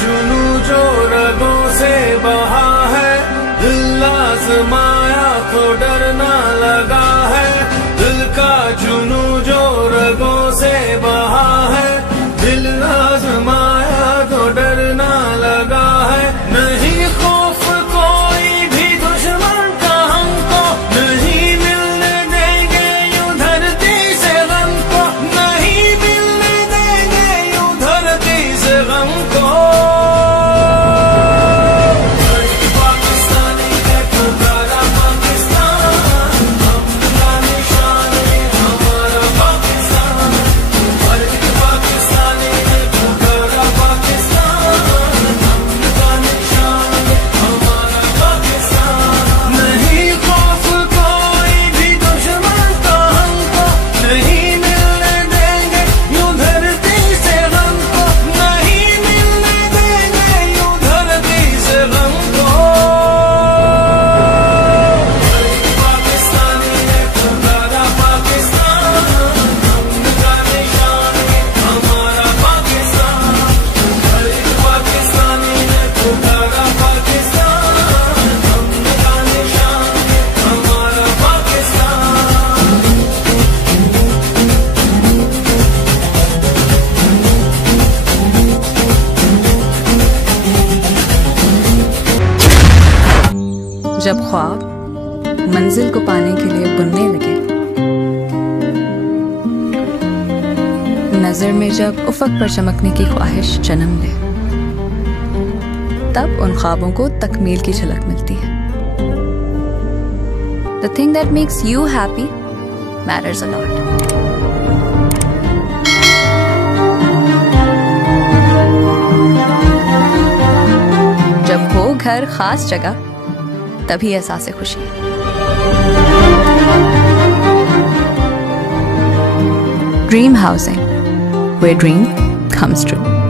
जुनू जो रगों से बहा है, दिल आजमाया तो डरना लगा है। दिल का जुनू जो रगों से बहा है, दिल आजमाया तो डरना लगा है। नहीं खौफ कोई भी दुश्मन का हमको, नहीं मिलने देंगे यूं धरती से गम को, नहीं मिलने देंगे यूं धरती से गम को। जब ख्वाब मंजिल को पाने के लिए बुनने लगे, नजर में जब उफक पर चमकने की ख्वाहिश जन्म ले, तब उन ख्वाबों को तकमील की झलक मिलती है। The thing that makes you happy matters a lot. जब हो घर खास जगह, तभी एहसास खुशी है। Dream Housing, where dream comes true.